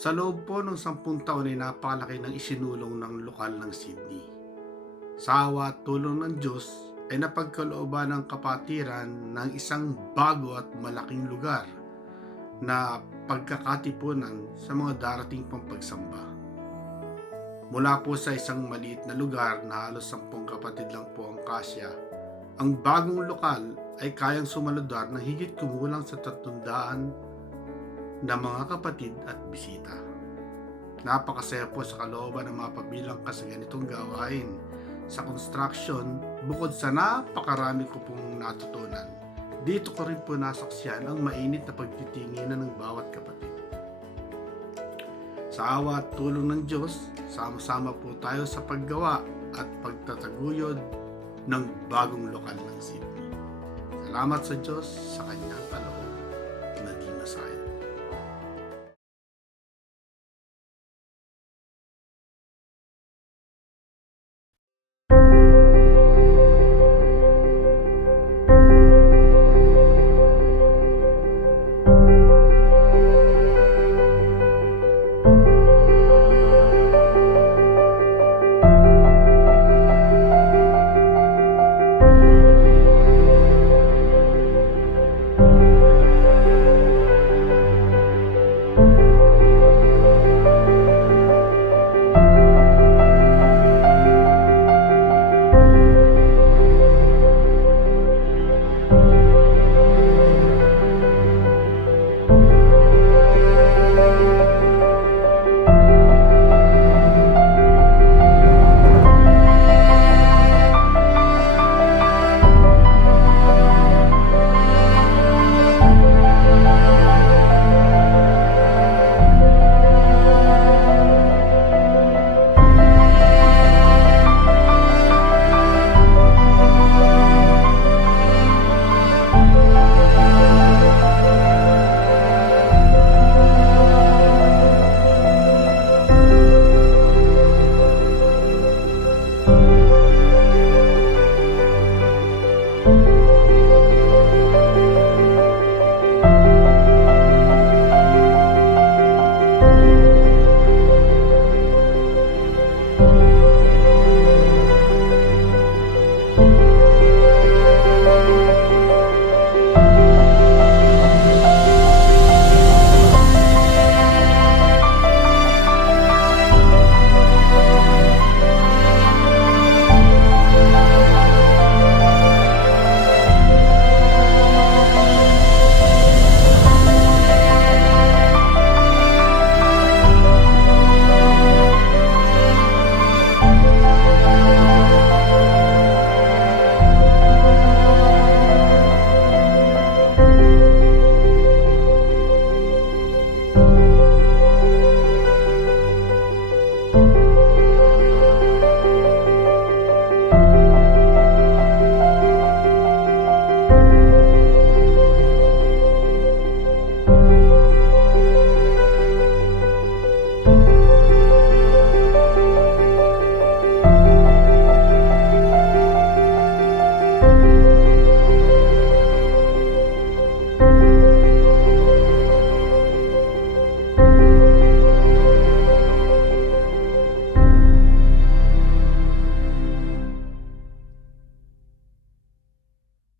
Sa loob po ng 10 taon ay napakalaki ng isinulong ng lokal ng Sydney. Sa awa at tulong ng Diyos ay napagkalooban ng kapatiran ng isang bago at malaking lugar na pagkakatipunan sa mga darating pang pagsamba. Mula po sa isang maliit na lugar na halos 10 kapatid lang po ang kasya, ang bagong lokal ay kayang sumaludar ng higit kumulang sa 300 na mga kapatid at bisita. Napakasaya po sa kalooban ng mga pabilang ka sa ganitong gawain. Sa construction, bukod sa napakarami ko pong natutunan, dito ko rin po nasaksiyan ang mainit na pagtitinginan ng bawat kapatid. Sa awa at tulong ng Diyos, sama-sama po tayo sa paggawa at pagtataguyod ng bagong lokal ng Sydney. Salamat sa Diyos sa kanyang kaloob na di masaya.